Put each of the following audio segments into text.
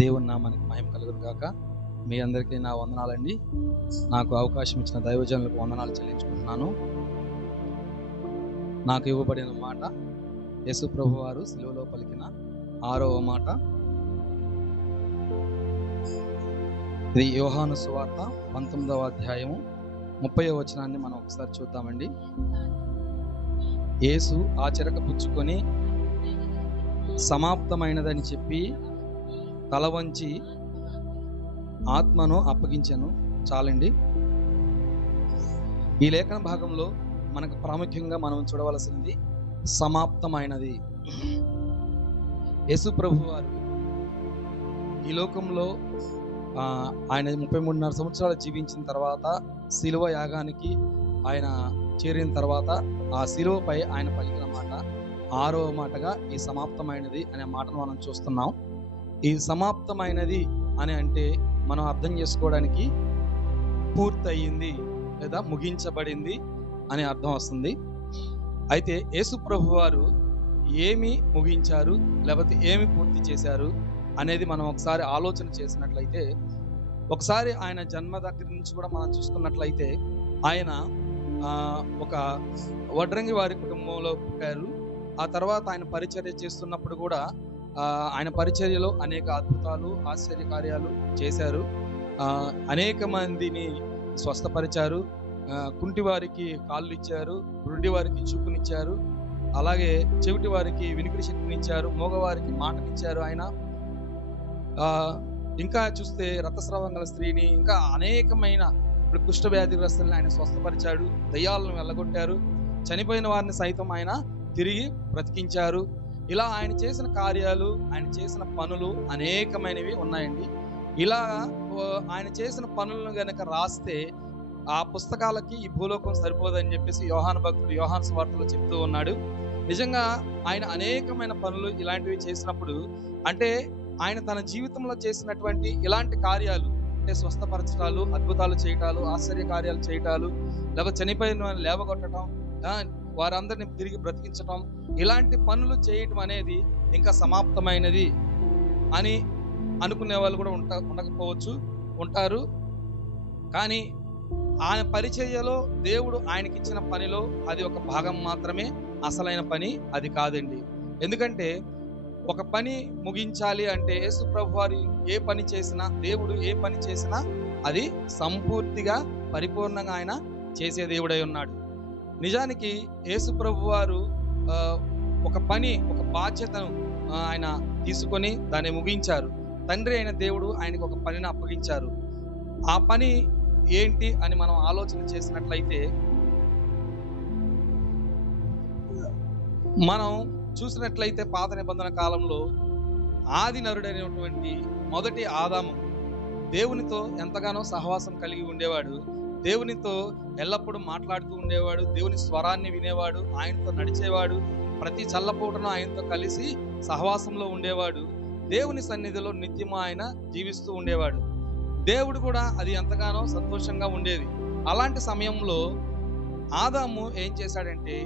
దేవుని నామానికి మహిమ కలుగును గాక. మీ అందరికీ నా వందనాలండి. నాకు అవకాశం ఇచ్చిన దైవజనులకు వందనాలు చెల్లించుకుంటున్నాను. నాకు ఇవ్వబడిన మాట యేసు ప్రభువారు సిలువలో పలికిన 6వ మాట. ఇది యోహాను సువార్త 19వ అధ్యాయము 30వ వచనాన్ని మనం ఒకసారి చూద్దామండి. యేసు ఆ చెరక పుచ్చుకొని సమాప్తమైనదని చెప్పి తల వంచి ఆత్మను అప్పగించెను. చాలండి. ఈ లేఖన భాగంలో మనకు ప్రాముఖ్యంగా మనం చూడవలసింది సమాప్తమైనది. యేసు ప్రభువారు ఈ లోకంలో ఆయన 33.5 సంవత్సరాలు జీవించిన తర్వాత శిలువ యాగానికి ఆయన చేరిన తర్వాత ఆ శిలువపై ఆయన పలికిన మాట 6వ మాటగా ఈ సమాప్తమైనది అనే మాటను మనం చూస్తున్నాం. ఈ సమాప్తమైనది అని అంటే మనం అర్థం చేసుకోవడానికి పూర్తయింది లేదా ముగించబడింది అనే అర్థం వస్తుంది. అయితే యేసు ప్రభువారు ఏమి ముగించారు లేకపోతే ఏమి పూర్తి చేశారు అనేది మనం ఒకసారి ఆలోచన చేసినట్లయితే, ఒకసారి ఆయన జన్మ దగ్గర నుంచి కూడా మనం చూసుకున్నట్లయితే ఆయన ఒక వడ్రంగి వారి కుటుంబంలో పుట్టారు. ఆ తర్వాత ఆయన పరిచర్య చేస్తున్నప్పుడు కూడా ఆయన పరిచర్యలో అనేక అద్భుతాలు ఆశ్చర్యకార్యాలు చేశారు. అనేక మందిని స్వస్థపరిచారు. కుంటి వారికి కాళ్ళు ఇచ్చారు, గుడ్డి వారికి చూపునిచ్చారు, అలాగే చెవిటి వారికి వినికిడి శక్తినిచ్చారు, మోగవారికి మాటనిచ్చారు. ఆయన ఇంకా చూస్తే రక్తస్రావం గల స్త్రీని, ఇంకా అనేకమైన ఇప్పుడు కుష్ఠవ్యాధిగ్రస్తుల్ని ఆయన స్వస్థపరిచాడు, దయ్యాలను వెళ్ళగొట్టారు, చనిపోయిన వారిని సైతం ఆయన తిరిగి బ్రతికించారు. ఇలా ఆయన చేసిన కార్యాలు, ఆయన చేసిన పనులు అనేకమైనవి ఉన్నాయండి. ఇలా ఆయన చేసిన పనులను గనక రాస్తే ఆ పుస్తకాలకి ఈ భూలోకం సరిపోదని చెప్పేసి యోహాను భక్తుడు యోహాను సువార్తలో చెప్తూ ఉన్నాడు. నిజంగా ఆయన అనేకమైన పనులు ఇలాంటివి చేసినప్పుడు, అంటే ఆయన తన జీవితంలో చేసినటువంటి ఇలాంటి కార్యాలు, అంటే స్వస్థపరచటాలు, అద్భుతాలు చేయటాలు, ఆశ్చర్య కార్యాలు చేయటాలు, లేకపోతే చనిపోయిన లేవగొట్టడం, వారందరిని తిరిగి బ్రతికించటం, ఇలాంటి పనులు చేయటం అనేది ఇంకా సమాప్తమైనది అని అనుకునే వాళ్ళు కూడా ఉండకపోవచ్చు, ఉంటారు. కానీ ఆయన పరిచర్యలో దేవుడు ఆయనకిచ్చిన పనిలో అది ఒక భాగం మాత్రమే, అసలైన పని అది కాదండి. ఎందుకంటే ఒక పని ముగించాలి అంటే యేసు ప్రభువారు ఏ పని చేసినా, దేవుడు ఏ పని చేసినా అది సంపూర్తిగా పరిపూర్ణంగా ఆయన చేసే దేవుడై ఉన్నాడు. నిజానికి యేసు ప్రభువారు ఒక పని, ఒక బాధ్యతను ఆయన తీసుకొని దాన్ని ముగించారు. తండ్రి అయిన దేవుడు ఆయనకు ఒక పనిని అప్పగించారు. ఆ పని ఏంటి అని మనం ఆలోచన చేసినట్లయితే, మనం చూసినట్లయితే పాత నిబంధన కాలంలో ఆది నరుడైనటువంటి మొదటి ఆదాము దేవునితో ఎంతగానో సహవాసం కలిగి ఉండేవాడు. దేవునితో ఎల్లప్పుడూ మాట్లాడుతూ ఉండేవాడు, దేవుని స్వరాన్ని వినేవాడు, ఆయనతో నడిచేవాడు, ప్రతి చల్లపూటను ఆయనతో కలిసి సహవాసంలో ఉండేవాడు, దేవుని సన్నిధిలో నిత్యము ఆయన జీవిస్తూ ఉండేవాడు. దేవుడు కూడా అది ఎంతగానో సంతోషంగా ఉండేది. అలాంటి సమయంలో ఆదాము ఏం చేశాడంటే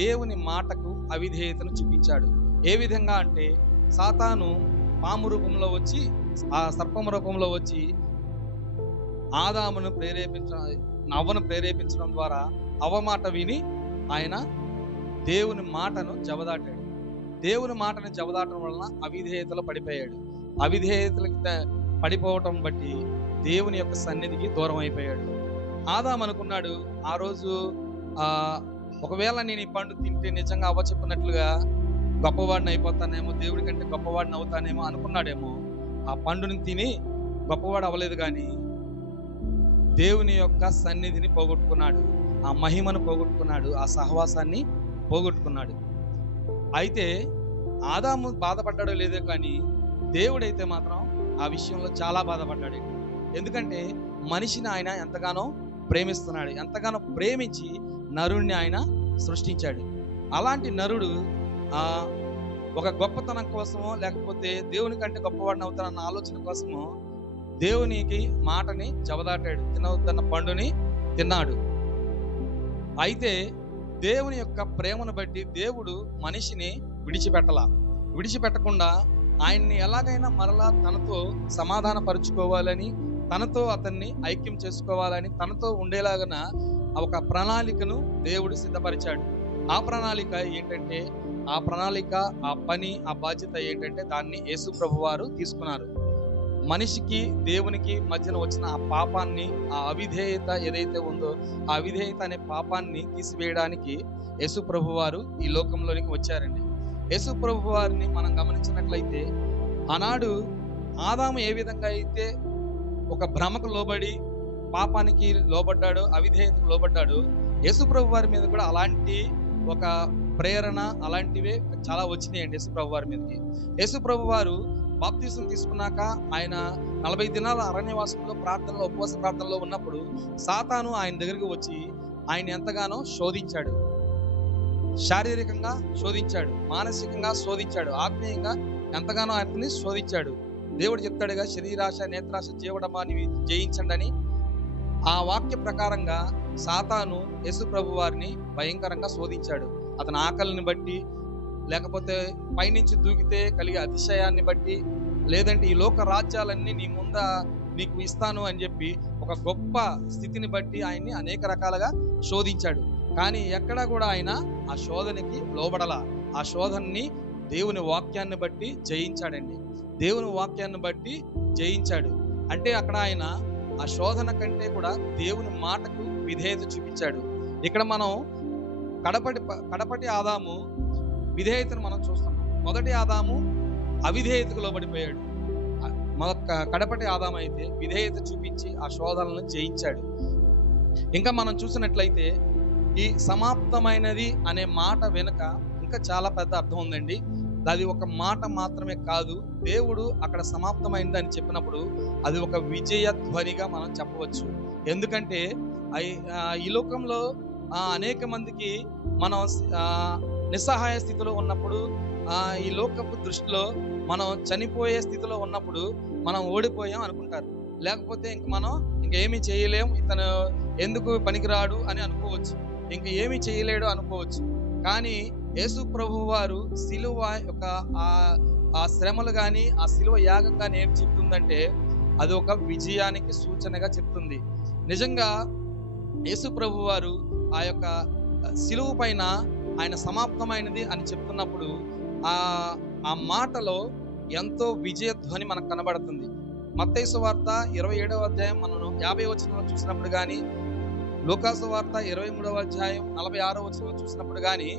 దేవుని మాటకు అవిధేయతను చూపించాడు. ఏ విధంగా అంటే సాతాను పాము రూపంలో వచ్చి, ఆ సర్పము రూపంలో వచ్చి ఆదామును నవ్వను ప్రేరేపించడం ద్వారా అవమాట విని ఆయన దేవుని మాటను జవదాటాడు. దేవుని మాటను జవదాటం వలన అవిధేయతలో పడిపోయాడు. అవిధేయతలకు పడిపోవటం బట్టి దేవుని యొక్క సన్నిధికి దూరం అయిపోయాడు. ఆదాము అనుకున్నాడు, ఆ రోజు ఒకవేళ నేను ఈ పండు తింటే నిజంగా అవ్వ చెప్పినట్లుగా గొప్పవాడిని అయిపోతానేమో, దేవుడి కంటే గొప్పవాడిని అవుతానేమో అనుకున్నాడేమో. ఆ పండుని తిని గొప్పవాడు అవ్వలేదు, కానీ దేవుని యొక్క సన్నిధిని పోగొట్టుకున్నాడు, ఆ మహిమను పోగొట్టుకున్నాడు, ఆ సహవాసాన్ని పోగొట్టుకున్నాడు. అయితే ఆదాము బాధపడ్డాడో లేదో కానీ దేవుడైతే మాత్రం ఆ విషయంలో చాలా బాధపడ్డాడు. ఎందుకంటే మనిషిని ఆయన ఎంతగానో ప్రేమిస్తున్నాడు, ఎంతగానో ప్రేమించి నరుణ్ణి ఆయన సృష్టించాడు. అలాంటి నరుడు ఒక గొప్పతనం కోసమో లేకపోతే దేవుని కంటే గొప్పవాడిని అవుతానన్న ఆలోచన కోసమో దేవునికి మాటని జవదాటాడు, తినవద్దన్న పండుని తిన్నాడు. అయితే దేవుని యొక్క ప్రేమను బట్టి దేవుడు మనిషిని విడిచిపెట్టకుండా ఆయన్ని ఎలాగైనా మరలా తనతో సమాధాన పరుచుకోవాలని, తనతో అతన్ని ఐక్యం చేసుకోవాలని, తనతో ఉండేలాగన ఒక ప్రణాళికను దేవుడు సిద్ధపరిచాడు. ఆ ప్రణాళిక ఏంటంటే, ఆ ప్రణాళిక, ఆ పని, ఆ బాధ్యత ఏంటంటే దాన్ని యేసు ప్రభువారు తీసుకున్నారు. మనిషికి దేవునికి మధ్యన వచ్చిన ఆ పాపాన్ని, ఆ అవిధేయత ఏదైతే ఉందో, ఆ అవిధేయత అనే పాపాన్ని తీసివేయడానికి యేసు ప్రభువారు ఈ లోకంలోనికి వచ్చారండి. యేసు ప్రభువారిని మనం గమనించినట్లయితే, ఆనాడు ఆదాము ఏ విధంగా అయితే ఒక భ్రమకు లోబడి పాపానికి లోబడ్డాడో, అవిధేయతకు లోబడ్డాడో, యేసు ప్రభువారి మీద కూడా అలాంటి ఒక ప్రేరణ, అలాంటివే చాలా వచ్చినాయండి యేసు ప్రభువారి మీదకి. యేసు ప్రభువారు బాప్తిసం తీసుకున్నాక ఆయన 40 దినాల అరణ్యవాసంలో ప్రార్థనలో, ఉపవాస ప్రార్థనలో ఉన్నప్పుడు సాతాను ఆయన దగ్గరికి వచ్చి ఆయన ఎంతగానో శోధించాడు. శారీరకంగా శోధించాడు, మానసికంగా శోధించాడు, ఆత్మీయంగా ఎంతగానో ఆయనని శోధించాడు. దేవుడు చెప్తాడుగా, శరీరాశ, నేత్రాశ, జీవడమాని జయించండి అని. ఆ వాక్య ప్రకారంగా సాతాను యేసు ప్రభు వారిని భయంకరంగా శోధించాడు. అతని ఆకలిని బట్టి, లేకపోతే పైనుంచి దూకితే కలిగే అతిశయాన్ని బట్టి, లేదంటే ఈ లోక రాజ్యాలన్నీ నీ ముంద నీకు ఇస్తాను అని చెప్పి ఒక గొప్ప స్థితిని బట్టి ఆయన్ని అనేక రకాలుగా శోధించాడు. కానీ ఎక్కడా కూడా ఆయన ఆ శోధనకి లోబడలా. ఆ శోధనని దేవుని వాక్యాన్ని బట్టి జయించాడండి. దేవుని వాక్యాన్ని బట్టి జయించాడు. అంటే అక్కడ ఆయన ఆ శోధన కంటే కూడా దేవుని మాటకు విధేయత చూపించాడు. ఇక్కడ మనం కడపటి ఆదాము విధేయతను మనం చూస్తున్నాం. మొదటి ఆదాము అవిధేయతకు లోబడిపోయాడు. కడపటి ఆదాము అయితే విధేయత చూపించి ఆ శోధనలను జయించాడు. ఇంకా మనం చూసినట్లయితే ఈ సమాప్తమైనది అనే మాట వెనుక ఇంకా చాలా పెద్ద అర్థం ఉందండి. అది ఒక మాట మాత్రమే కాదు. దేవుడు అక్కడ సమాప్తమైంది అని చెప్పినప్పుడు అది ఒక విజయ ధ్వనిగా మనం చెప్పవచ్చు. ఎందుకంటే ఈ లోకంలో అనేక మందికి మనం నిస్సహాయ స్థితిలో ఉన్నప్పుడు, ఈ లోకపు దృష్టిలో మనం చనిపోయే స్థితిలో ఉన్నప్పుడు మనం ఓడిపోయాం అనుకుంటారు. లేకపోతే మనం ఇంకేమీ చేయలేం, ఇతను ఎందుకు పనికిరాడు అని అనుకోవచ్చు, ఇంక ఏమీ చేయలేడు అనుకోవచ్చు. కానీ యేసు ప్రభు వారు సిలువ యొక్క ఆ శ్రమలు కానీ, ఆ సిలువ యాగం కానీ ఏం చెప్తుందంటే అది ఒక విజయానికి సూచనగా చెప్తుంది. నిజంగా యేసు ప్రభు వారు ఆ యొక్క సిలువ పైన ఆయన సమాప్తమైనది అని చెప్తున్నప్పుడు ఆ మాటలో ఎంతో విజయధ్వని మనకు కనబడుతుంది. మత్తయి సువార్త 27వ అధ్యాయం మనం 50వ వచనంలో చూసినప్పుడు కానీ, లూకా సువార్త 23వ అధ్యాయం 46వ వచనంలో చూసినప్పుడు కానీ,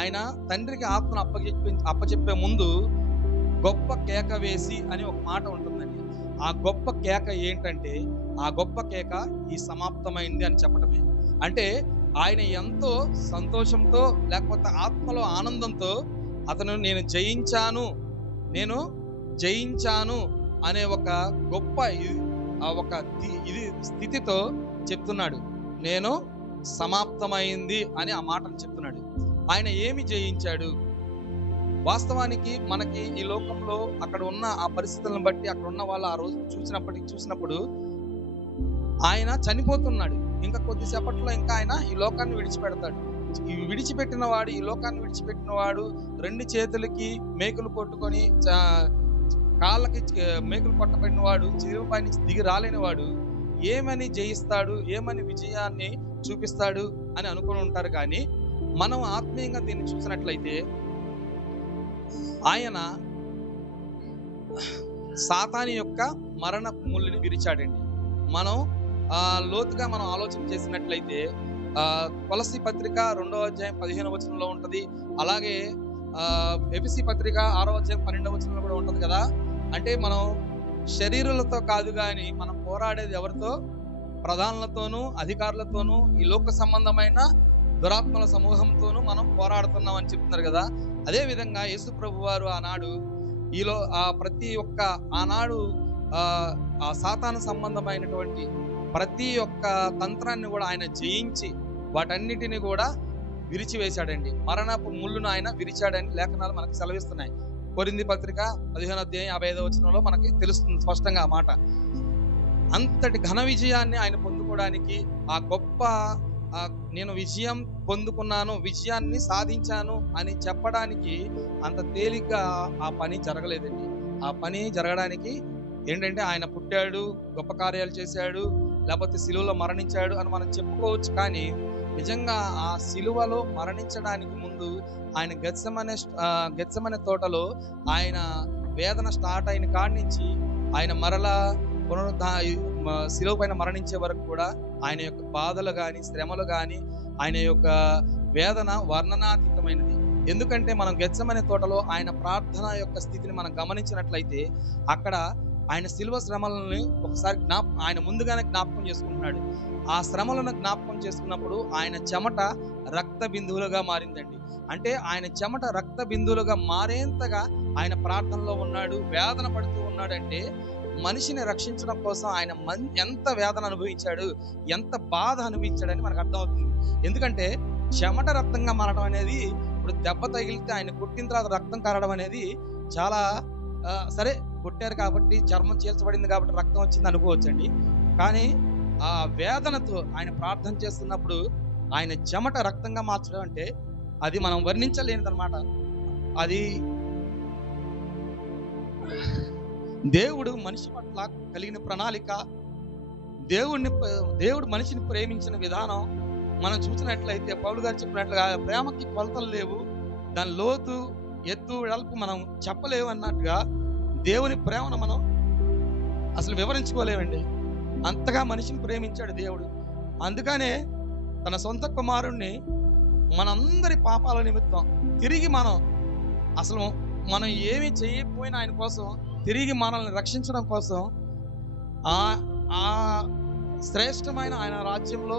ఆయన తండ్రికి ఆత్మను అప్పచెప్పే ముందు గొప్ప కేక వేసి అని ఒక మాట ఉంటుందండి. ఆ గొప్ప కేక ఏంటంటే, ఆ గొప్ప కేక ఈ సమాప్తమైంది అని చెప్పటమే. అంటే ఆయన ఎంతో సంతోషంతో, లేకపోతే ఆత్మలో ఆనందంతో అతను నేను జయించాను అనే ఒక గొప్ప స్థితితో చెప్తున్నాడు. నేను సమాప్తమైంది అని ఆ మాటను చెప్తున్నాడు. ఆయన ఏమి జయించాడు? వాస్తవానికి మనకి ఈ లోకంలో అక్కడ ఉన్న ఆ పరిస్థితులను బట్టి, అక్కడ ఉన్న వాళ్ళు ఆ రోజు చూసినప్పుడు ఆయన చనిపోతున్నాడు. ఇంకా కొద్దిసేపట్లో ఇంకా ఆయన ఈ లోకాన్ని విడిచిపెడతాడు. ఈ లోకాన్ని విడిచిపెట్టిన వాడు 2 చేతులకి మేకులు కొట్టుకొని, కాళ్ళకి మేకులు కొట్టబడిన వాడు, చిరుపై నుంచి దిగి రాలేని వాడు ఏమని జయిస్తాడు, ఏమని విజయాన్ని చూపిస్తాడు అని అనుకుని ఉంటారు. కానీ మనం ఆత్మీయంగా దీన్ని చూసినట్లయితే ఆయన సాతాను యొక్క మరణ ముళ్ళుని విరిచాడండి. మనం లోతుగా మనం ఆలోచన చేసినట్లయితే కొలస్సీ పత్రిక 2వ అధ్యాయం 15వ వచనంలో ఉంటది. అలాగే ఎఫెసీ పత్రిక 6వ అధ్యాయం 12వ వచనంలో కూడా ఉంటది కదా. అంటే మనం శరీరులతో కాదు కానీ మనం పోరాడేది ఎవరితో? ప్రధానులతోనూ, అధికారులతోనూ, ఈ లోక సంబంధమైన దురాత్మల సమూహంతోనూ మనం పోరాడుతున్నాం అని చెప్తున్నారు కదా. అదే విధంగా యేసు ప్రభు వారు ఆనాడు ప్రతి ఒక్క ఆనాడు ఆ సాతాను సంబంధమైనటువంటి ప్రతి ఒక్క తంత్రాన్ని కూడా ఆయన జయించి వాటన్నిటిని కూడా విరిచివేశాడండి. మరణపు ముళ్ళును ఆయన విరిచాడని లేఖనాలు మనకు సెలవిస్తున్నాయి. కొరింథీ పత్రిక 15వ అధ్యాయం 55వ వచనంలో మనకి తెలుస్తుంది స్పష్టంగా ఆ మాట. అంతటి ఘన విజయాన్ని ఆయన పొందుకోవడానికి, ఆ గొప్ప నేను విజయం పొందుకున్నాను, విజయాన్ని సాధించాను అని చెప్పడానికి అంత తేలిగ్గా ఆ పని జరగలేదండి. ఆ పని జరగడానికి ఏంటంటే ఆయన పుట్టాడు, గొప్ప కార్యాలు చేశాడు, లేకపోతే సిలువలో మరణించాడు అని మనం చెప్పుకోవచ్చు. కానీ నిజంగా ఆ సిలువలో మరణించడానికి ముందు ఆయన గెత్సెమనే తోటలో ఆయన వేదన స్టార్ట్ అయిన కాడి నుంచి ఆయన మరలా సిలువ పైన మరణించే వరకు కూడా ఆయన యొక్క బాధలు కానీ, శ్రమలు కానీ, ఆయన యొక్క వేదన వర్ణనాతీతమైనది. ఎందుకంటే మనం గెత్సెమనే తోటలో ఆయన ప్రార్థన యొక్క స్థితిని మనం గమనించినట్లయితే అక్కడ ఆయన సిలువ శ్రమలని ఒకసారి ఆయన ముందుగానే జ్ఞాపకం చేసుకుంటున్నాడు. ఆ శ్రమలను జ్ఞాపకం చేసుకున్నప్పుడు ఆయన చెమట రక్త బిందువులుగా మారిందండి. అంటే ఆయన చెమట రక్త బిందువులుగా మారేంతగా ఆయన ప్రార్థనలో ఉన్నాడు, వేదన పడుతూ ఉన్నాడంటే మనిషిని రక్షించడం కోసం ఆయన ఎంత వేదన అనుభవించాడు, ఎంత బాధ అనుభవించాడని మనకు అర్థమవుతుంది. ఎందుకంటే చెమట రక్తంగా మారడం అనేది, ఇప్పుడు దెబ్బ తగిలితే ఆయన కొట్టిన తర్వాత రక్తం కారడం అనేది చాలా సరే కొట్టారు కాబట్టి, చర్మం చీల్చబడింది కాబట్టి రక్తం వచ్చింది అనుకోవచ్చండి. కానీ ఆ వేదనతో ఆయన ప్రార్థన చేస్తున్నప్పుడు ఆయన చెమట రక్తంగా మార్చడం అంటే అది మనం వర్ణించలేనిదన్నమాట. అది దేవుడు మనిషి పట్ల కలిగిన ప్రణాళిక, దేవుడు మనిషిని ప్రేమించిన విధానం మనం చూసినట్లయితే పౌలు గారు చెప్పినట్లుగా ప్రేమకి కొలతలు లేవు, దాని లోతు ఎత్తు వెడల్పు మనం చెప్పలేవు అన్నట్టుగా దేవుని ప్రేమను మనం అసలు వివరించుకోలేమండి. అంతగా మనిషిని ప్రేమించాడు దేవుడు. అందుకనే తన సొంత కుమారుణ్ణి మనందరి పాపాల నిమిత్తం తిరిగి మనం ఏమి చేయకపోయినా ఆయన కోసం తిరిగి మనల్ని రక్షించడం కోసం ఆ శ్రేష్టమైన ఆయన రాజ్యంలో,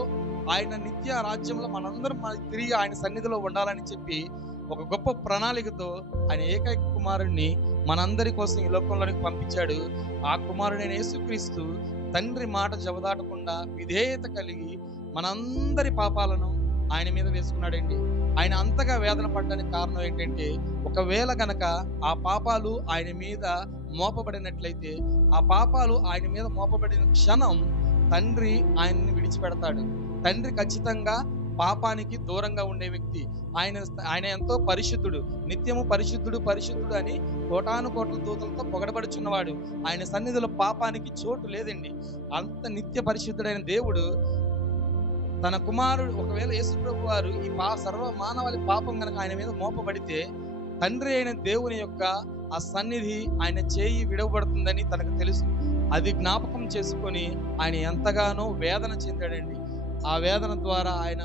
ఆయన నిత్య రాజ్యంలో మనందరం తిరిగి ఆయన సన్నిధిలో ఉండాలని చెప్పి ఒక గొప్ప ప్రణాళికతో ఆయన ఏకైక కుమారుణ్ణి మనందరి కోసం ఈ లోకంలోనికి పంపించాడు. ఆ కుమారుడైన యేసుక్రీస్తు తండ్రి మాట జవదాటకుండా విధేయత కలిగి మనందరి పాపాలను ఆయన మీద వేసుకున్నాడండి. ఆయన అంతగా వేదన పడడానికి కారణం ఏంటంటే, ఒకవేళ గనక ఆ పాపాలు ఆయన మీద మోపబడినట్లయితే, ఆ పాపాలు ఆయన మీద మోపబడిన క్షణం తండ్రి ఆయన్ని విడిచిపెడతాడు. తండ్రి ఖచ్చితంగా పాపానికి దూరంగా ఉండే వ్యక్తి. ఆయన ఎంతో పరిశుద్ధుడు, నిత్యము పరిశుద్ధుడు అని కోటాను కోట్ల దూతలతో పొగడబడుచున్నవాడు. ఆయన సన్నిధిలో పాపానికి చోటు లేదండి. అంత నిత్య పరిశుద్ధుడైన దేవుడు తన కుమారుడు, ఒకవేళ యేసు ప్రభు వారు ఈ సర్వ మానవాళి పాపం కనుక ఆయన మీద మోపబడితే, తండ్రి అయిన దేవుని యొక్క ఆ సన్నిధి ఆయన చేయి విడవబడుతుందని తనకు తెలుసు. అది జ్ఞాపకం చేసుకొని ఆయన ఎంతగానో వేదన చెందాడండి. ఆ వేదన ద్వారా ఆయన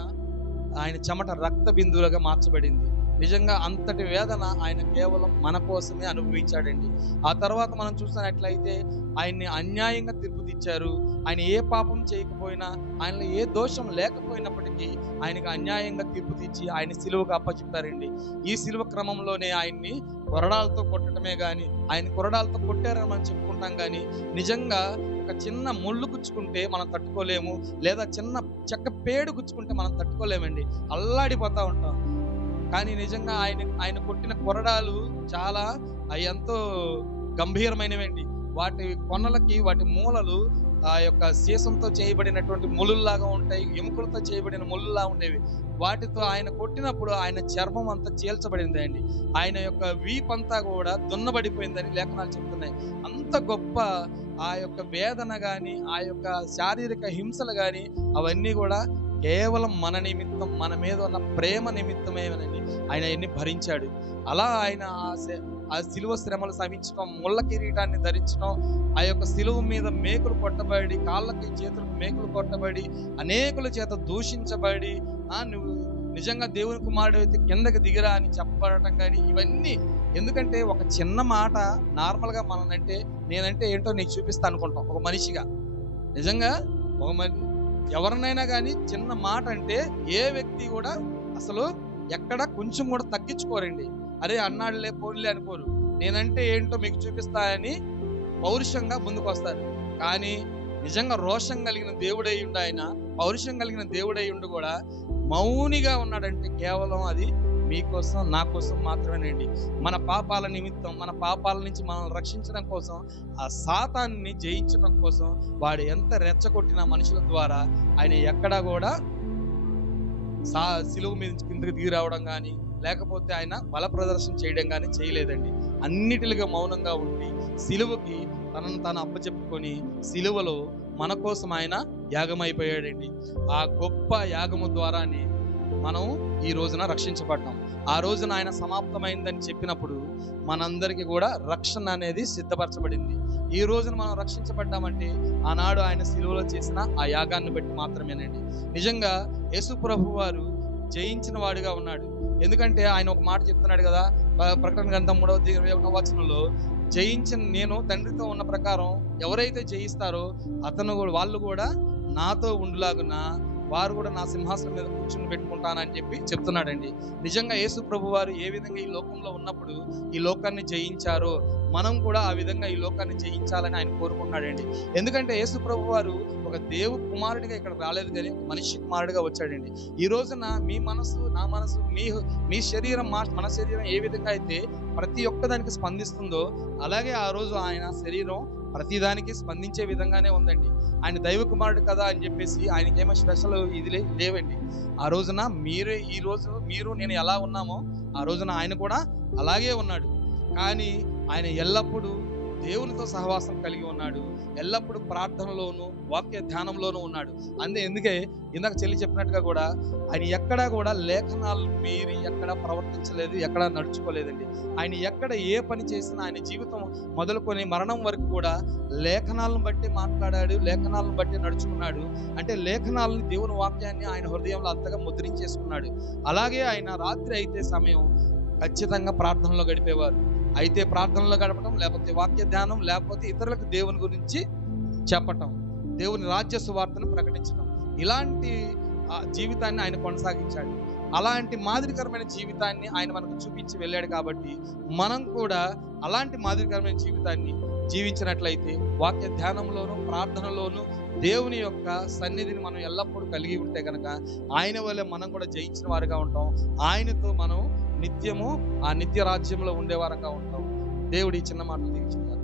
చెమట రక్త బిందువులుగా మార్చబడింది. నిజంగా అంతటి వేదన ఆయన కేవలం మన కోసమే అనుభవించాడండి. ఆ తర్వాత మనం చూసినట్లయితే ఆయన్ని అన్యాయంగా తీర్పు తీర్చారు. ఆయన ఏ పాపం చేయకపోయినా, ఆయనలో ఏ దోషం లేకపోయినప్పటికీ ఆయనకు అన్యాయంగా తీర్పు తీర్చి ఆయన సిలువకు అప్పచెప్పారండి. ఈ సిలువ క్రమంలోనే ఆయన్ని కొరడాలతో కొట్టడమే కానీ, ఆయన కొరడాలతో కొట్టారని మనం చెప్పుకుంటాం కానీ, నిజంగా ఒక చిన్న ముళ్ళు గుచ్చుకుంటే మనం తట్టుకోలేము, లేదా చిన్న చెక్క పేడు గుచ్చుకుంటే మనం తట్టుకోలేమండి, అల్లాడిపోతూ ఉంటాం. కానీ నిజంగా ఆయన కొట్టిన కొరడాలు చాలా ఎంతో గంభీరమైనవండి. వాటి కొనలకి, వాటి మూలలు ఆ యొక్క సీసంతో చేయబడినటువంటి ముళ్ళులాగా ఉంటాయి, ఎముకలతో చేయబడిన ముళ్ళులా ఉండేవి. వాటితో ఆయన కొట్టినప్పుడు ఆయన చర్మం అంతా చీల్చబడింది అండి. ఆయన యొక్క వీపంతా కూడా దున్నబడిపోయిందని లేఖనాలు చెప్తున్నాయి. అంత గొప్ప ఆ యొక్క వేదన కానీ, ఆ యొక్క శారీరక హింసలు కానీ అవన్నీ కూడా కేవలం మన నిమిత్తం, మన మీద ఉన్న ప్రేమ నిమిత్తమేనండి ఆయన ఎన్ని భరించాడు. అలా ఆయన ఆ సిలువ శ్రమలు సహించడం, ముళ్ళ కిరీటాన్ని ధరించడం, ఆ యొక్క సిలువ మీద మేకులు కొట్టబడి, కాళ్ళకి చేతులకు మేకులు కొట్టబడి, అనేకుల చేత దూషించబడి, నువ్వు నిజంగా దేవుని కుమారుడు అయితే కిందకి దిగిరా అని చెప్పబడటం కానీ, ఇవన్నీ ఎందుకంటే ఒక చిన్న మాట నార్మల్గా నేనంటే ఏంటో నీకు చూపిస్తా అనుకుంటాం ఒక మనిషిగా. నిజంగా ఎవరినైనా కానీ చిన్న మాట అంటే ఏ వ్యక్తి కూడా అసలు ఎక్కడ కొంచెం కూడా తగ్గించుకోరండి. అరే అన్నాడులే పోన్లే అనుకోరు. నేనంటే ఏంటో మీకు చూపిస్తాయని పౌరుషంగా ముందుకు వస్తారు. కానీ నిజంగా రోషం కలిగిన దేవుడై ఉండి, ఆయన పౌరుషం కలిగిన దేవుడై ఉండి కూడా మౌనిగా ఉన్నాడంటే కేవలం అది మీకోసం, నా కోసం మాత్రమేనండి. మన పాపాల నిమిత్తం, మన పాపాల నుంచి మనల్ని రక్షించడం కోసం, ఆ సాతాన్ని జయించడం కోసం వాడు ఎంత రెచ్చగొట్టిన మనుషుల ద్వారా ఆయన ఎక్కడా కూడా సిలువ మీద కిందకి దిగి రావడం కానీ, లేకపోతే ఆయన బల ప్రదర్శన చేయడం కానీ చేయలేదండి. అన్నిటిగా మౌనంగా ఉండి సిలువకి తనను తాను అప్పచెప్పుకొని సిలువలో మన కోసం ఆయన యాగమైపోయాడండి. ఆ గొప్ప యాగము ద్వారానే మనం ఈ రోజున రక్షించబడ్డాం. ఆ రోజున ఆయన సమాప్తమైందని చెప్పినప్పుడు మనందరికీ కూడా రక్షణ అనేది సిద్ధపరచబడింది. ఈ రోజున మనం రక్షించబడ్డామంటే ఆనాడు ఆయన సిలువలో చేసిన ఆ యాగాన్ని బట్టి మాత్రమేనండి. నిజంగా యేసు ప్రభు వారు జయించిన వాడిగా ఉన్నాడు. ఎందుకంటే ఆయన ఒక మాట చెప్తున్నాడు కదా, ప్రకటన గ్రంథం 3:21 వచనంలో, జయించిన నేను తండ్రితో ఉన్న ప్రకారం ఎవరైతే జయిస్తారో వాళ్ళు కూడా నాతో ఉండులాగున వారు కూడా నా సింహాసనం మీద కూర్చుని పెట్టుకుంటానని చెప్పి చెప్తున్నాడండి. నిజంగా యేసు ప్రభు వారు ఏ విధంగా ఈ లోకంలో ఉన్నప్పుడు ఈ లోకాన్ని జయించారో మనం కూడా ఆ విధంగా ఈ లోకాన్ని జయించాలని ఆయన కోరుకుంటున్నాడండి. ఎందుకంటే యేసు ప్రభు వారు ఒక దేవు కుమారుడిగా ఇక్కడ రాలేదు, కానీ మనిషి కుమారుడిగా వచ్చాడండి. ఈ రోజున మీ మనసు, నా మనసు, మీ శరీరం, మన శరీరం ఏ విధంగా అయితే ప్రతి ఒక్కదానికి స్పందిస్తుందో అలాగే ఆ రోజు ఆయన శరీరం ప్రతిదానికి స్పందించే విధంగానే ఉందండి. ఆయన దైవ కుమారుడు కదా అని చెప్పేసి ఆయనకేమో స్పెషల్ ఇది లేవండి. ఆ రోజున మీరు నేను ఎలా ఉన్నామో ఆ రోజున ఆయన కూడా అలాగే ఉన్నాడు. కానీ ఆయన ఎల్లప్పుడూ దేవునితో సహవాసం కలిగి ఉన్నాడు. ఎల్లప్పుడూ ప్రార్థనలోను వాక్య ధ్యానంలోనూ ఉన్నాడు. ఎందుకే ఇందాక చెల్లి చెప్పినట్టుగా కూడా ఆయన ఎక్కడా కూడా లేఖనాలు మీరి ఎక్కడ ప్రవర్తించలేదు, ఎక్కడ నడుచుకోలేదండి. ఆయన ఎక్కడ ఏ పని చేసినా ఆయన జీవితం మొదలుకొని మరణం వరకు కూడా లేఖనాలను బట్టి మాట్లాడాడు, లేఖనాలను బట్టి నడుచుకున్నాడు. అంటే లేఖనాలను, దేవుని వాక్యాన్ని ఆయన హృదయంలో అంతగా ముద్రించేసుకున్నాడు. అలాగే ఆయన రాత్రి అయితే సమయం ఖచ్చితంగా ప్రార్థనలో గడిపేవారు. అయితే ప్రార్థనలో గడపడం, లేకపోతే వాక్య ధ్యానం, లేకపోతే ఇతరులకు దేవుని గురించి చెప్పటం, దేవుని రాజ్య సువార్తను ప్రకటించడం, ఇలాంటి జీవితాన్ని ఆయన కొనసాగించాడు. అలాంటి మాదిరికరమైన జీవితాన్ని ఆయన మనకు చూపించి వెళ్ళాడు. కాబట్టి మనం కూడా అలాంటి మాదిరికరమైన జీవితాన్ని జీవించినట్లయితే వాక్య ధ్యానంలోను ప్రార్థనలోను దేవుని యొక్క సన్నిధిని మనం ఎల్లప్పుడూ కలిగి ఉంటే కనుక ఆయన వల్ల మనం కూడా జయించిన వారుగా ఉంటాం. ఆయనతో మనం నిత్యము ఆ నిత్య రాజ్యంలో ఉండేవారంగా ఉంటాం. దేవుడి చిన్న మాటలు దీవించారు.